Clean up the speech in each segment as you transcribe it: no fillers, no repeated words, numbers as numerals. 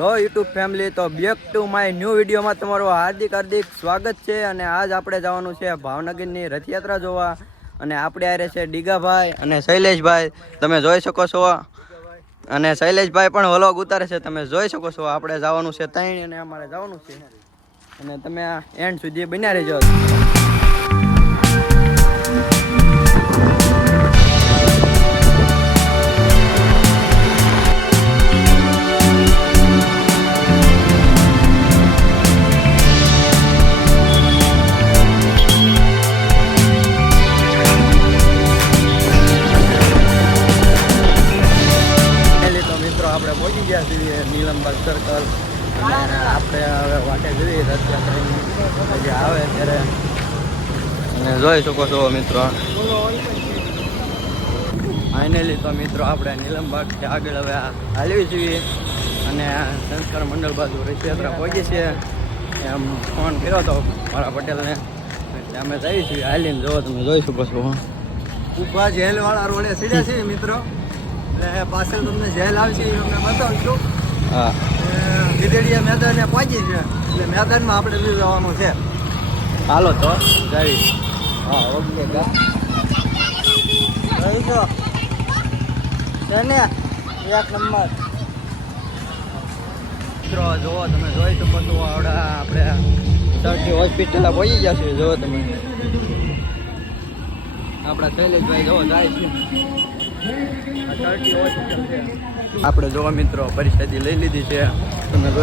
Hello YouTube family, તો back to my new વિડીયોમાં તમારું હાર્દિક સ્વાગત છે. અને આજ આપણે જવાનું છે ભાવનગરની રથયાત્રા જોવા. અને આપણે આરે છે ડીગાભાઈ અને શૈલેષભાઈ, તમે જોઈ શકો છો. અને શૈલેષભાઈ પણ વ્લોગ ઉતારે છે, તમે જોઈ શકો છો. આપણે જવાનું છે ત્રણ અને અમારે જવાનું છે, અને તમે એન્ડ સુધી બન્યા રહેજો. આપણે પહોંચી ગયા છીએ નીલમબાગ સર્કલ, અને આપણે હવે વાટે જોઈએ રથયાત્રાની જે આવે ત્યારે, અને જોઈ શકો છો મિત્રો. ફાઇનલી તો મિત્રો આપણે નીલમબાગથી આગળ હવે હાલવી છીએ, અને સંસ્કાર મંડળ બાજુ રથયાત્રા પહોંચી છે. એમ ફોન કર્યો હતો મારા પટેલને, અમે જઈએ છીએ હાલીને. જોવો તમે જોઈ શકો છો. ઉભા જેલવાળા રોડે સીડ્યા છે મિત્રો, એટલે પાછળ તમને જેલ આવશે એ અમને બતાવશું. હા, ગીધેડિયા મેદાને પહોંચી છે, એટલે મેદાનમાં આપણે બી જવાનું છે. હાલો તો જઈ. હા, ઓકે. જોઈ છો ને એક નંબર મિત્રો. જુઓ તમે જોઈ શકો છો, આવડા આપણે સરટી હોસ્પિટલ પહોંચી જશે. જુઓ તમે, આપણા શૈલેષભાઈ જુઓ જાય છે. આપણે જોવા મિત્રો પરિસ્થિતિ લઈ લીધી છે, તમે જો.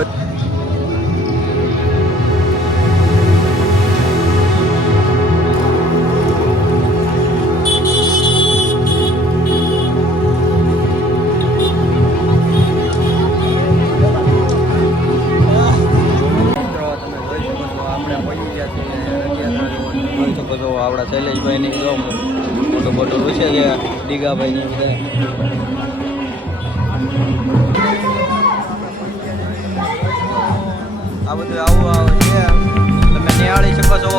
આપણા શૈલેષભાઈ ની જો મોટો મોટો રૂસે છે, ડીગાભાઈ ની બધા. આ બધું આવું છે, તમે નિહાળી શકો છો.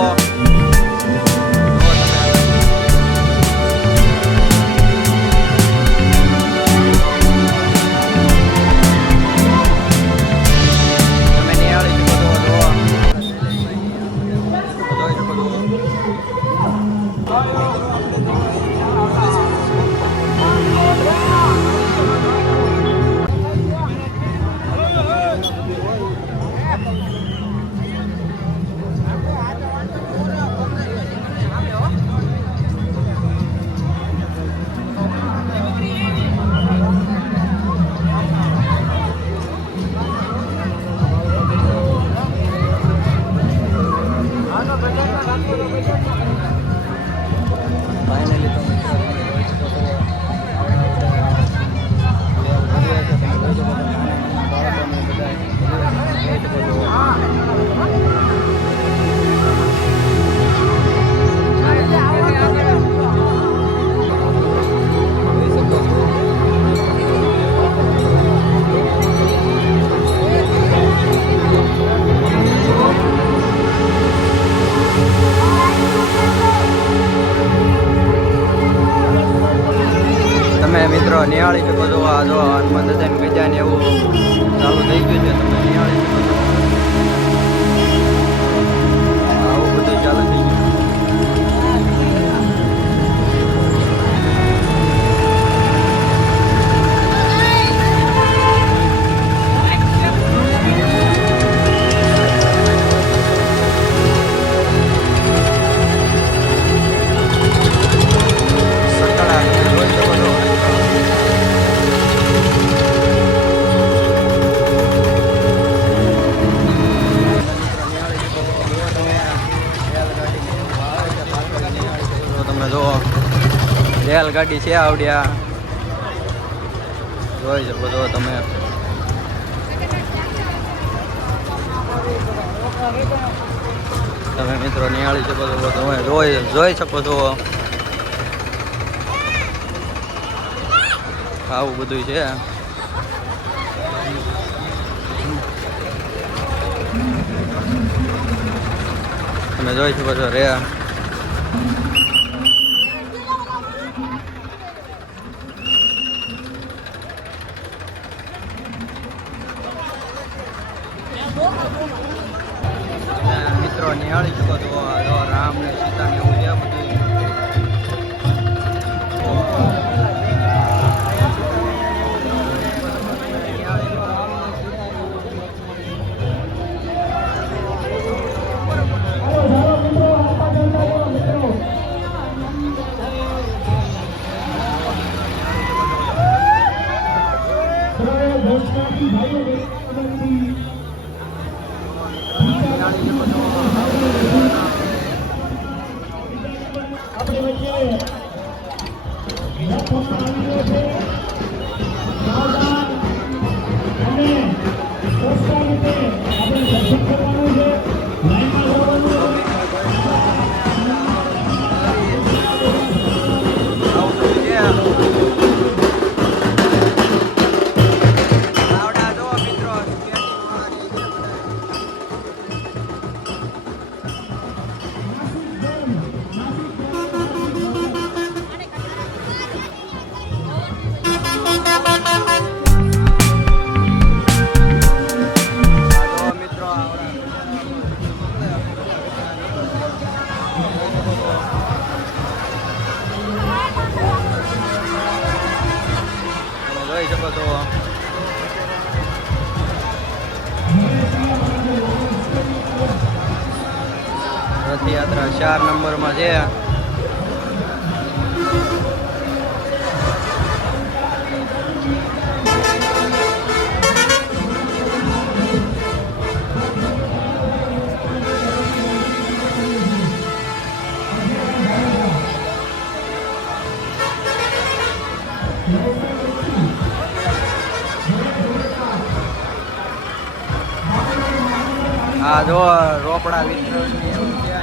ફાઇનલી તો તમે મિત્રો નિહાળી શકો છો. આ જો હનુમાન દાદાની ગજા ને એવું ચાલુ થઈ ગયું છે, તમે નિહાળી શકો છો. આવું બધું ચાલુ થઈ ગયું. રેલગાડી છે આવડ્યા, જોઈ શકો છો તમે. તમે મિત્રો નિહાળી શકો છો, તમે જોઈ શકો છો. આવું બધું છે. તમે જોઈ શકો છો રે. જોઈ શકો છો રથયાત્રા 4 નંબરમાં છે. આ જો રોપડા વિતરણ એવું છે.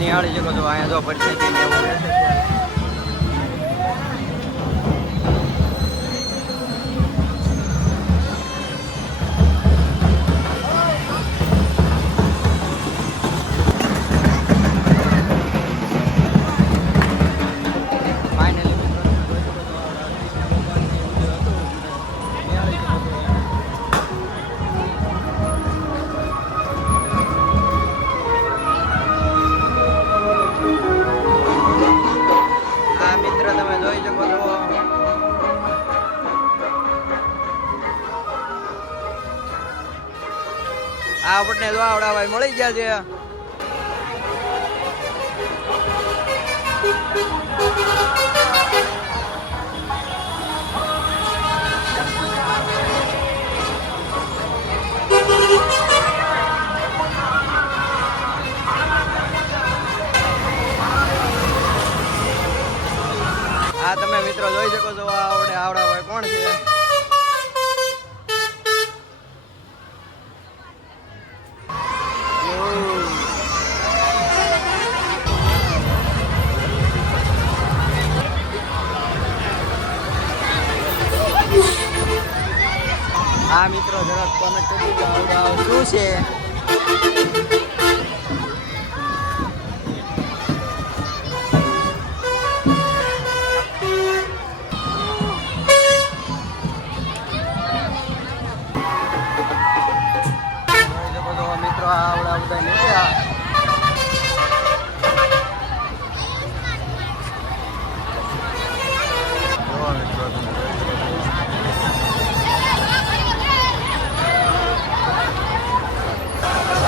નિહાળી શકો છો અહીંયા જો પરિસ્થિતિ એવું રહેશે. આપણને જો આવડા ભાઈ મળી ગયા છે. આ તમે મિત્રો જોઈ શકો છો આવડા ભાઈ કોણ છે. આ મિત્રો જરાક કોમેન્ટ કરી દો શું છે. મિત્રો આવડા બધા નીકળ્યા.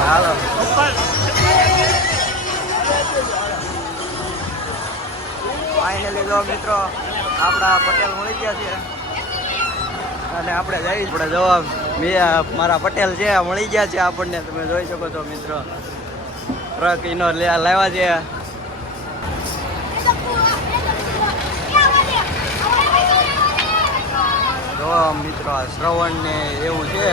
હાલો ફાઇનલી જો મિત્રો આપણા પટેલ મળી ગયા છે અને આપણે જઈ આપણે જવાબ મારા પટેલ છે મળી ગયા છે આપણને. તમે જોઈ શકો છો મિત્રો ટ્રક ઇનો લાવ્યા છે. જો મિત્રો શ્રવણ ને એવું છે.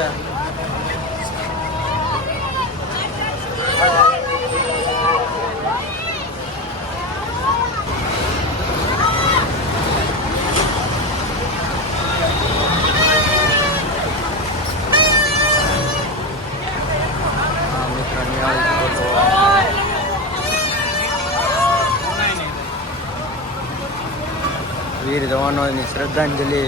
વીર જવાનોની શ્રદ્ધાંજલિ.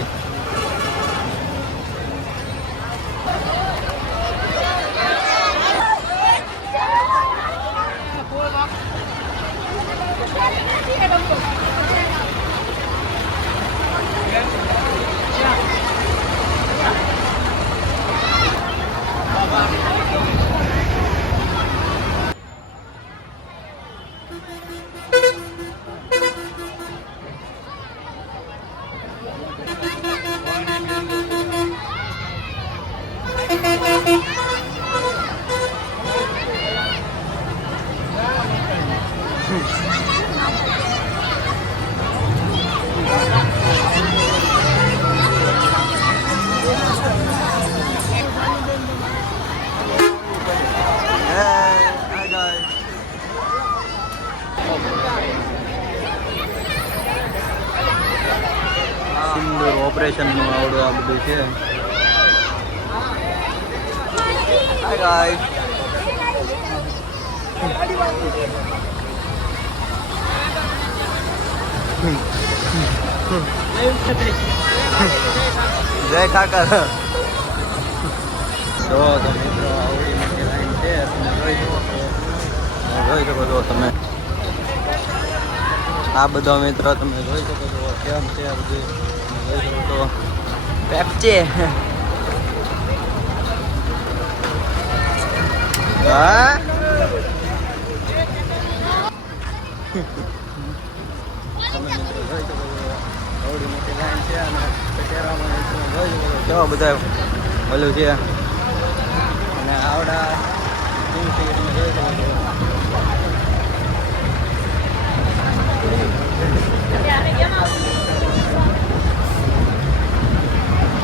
ઓપરેશનનું આવડું આ બધું છે. Hi guys. જય ઠાકર. તો મિત્રો આવડી મોટી લાઈન છે, તમે જોઈ શકો છો તમે. આ બધા મિત્રો તમે જોઈ શકો છો કેમ છે આ બધું જોઈ શકો છો. પેપ્સી હા તમે મિત્રો જોઈ શકો છો આવડી મોટી લાઈન છે અને કચેરામાં તમે જોઈ શકો છો કેવા બધા ઓલું છે અને આવડા શું છે તમે જોઈ શકો છો.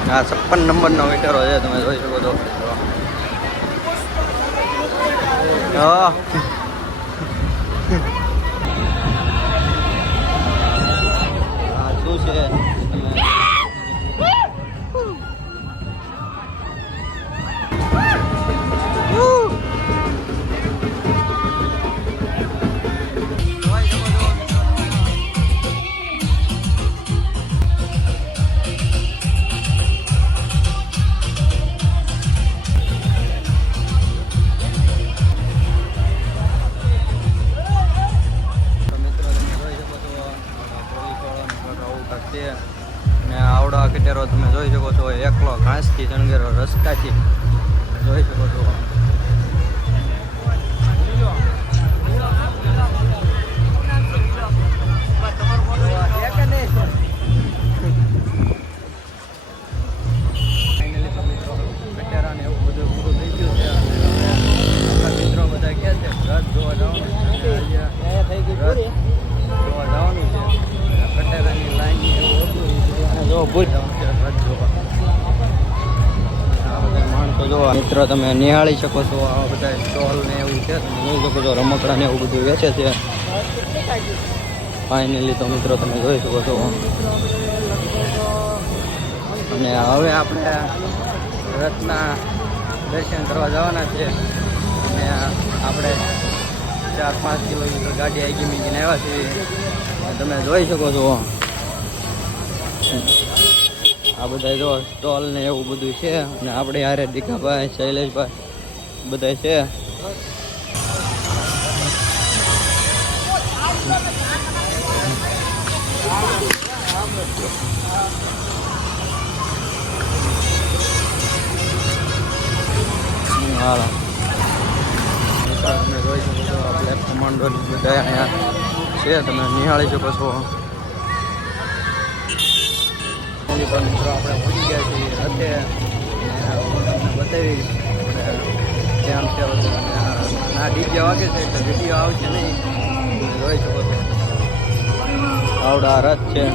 આ 56 નંબરનો મીટરો છે તમે જોઈ શકો છો. આ શું છે તમે ને આવડા કટેરો તમે જોઈ શકો છો એકલો ઘાસથી ચણગેરો રસ્તાથી જોઈ શકો છો. ફાઇનલી તો મિત્રો કટેરાને એવું બધું પૂરું થઈ ગયું છે અને આપણા મિત્રો બધા કહે છે રથ જોવા જવાનું છે. કટેરાની લાઈન એવું હતું જો ભૂલ માણસો જોવા મિત્રો તમે નિહાળી શકો છો. આવા બધા સ્ટોલ ને એવું છે તમે જોઈ શકો છો. રમકડા ને એવું બધું વેચે છે. ફાઇનલી તો મિત્રો તમે જોઈ શકો છો. અને હવે આપણે રથના દર્શન કરવા જવાના છે અને આપણે 4-5 કિલોમીટર ગાડી આગી મીકીને આવ્યા છીએ. તમે જોઈ શકો છો આ બધા જો સ્ટોલ ને એવું બધું છે અને આપણે યારે દીકાભાઈ શૈલેષભાઈ બધા છે. હાલો તમે જોઈ શકો છો આ બ્લેક કમાન્ડો બધા અહીંયા છે તમે નિહાળી શકો છો. મિત્રો આપણે પહોંચી ગયા છીએ રથે બતાવી કેમ છે ના ડીજે વાગે છે એટલે વિડીયો આવશે નહીં જોઈ શકો છો. આવડા રથ છે.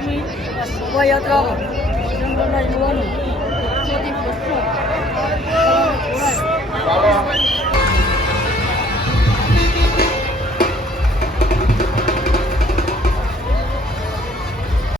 25મી શોભાયાત્રા જંગલના યુવાનો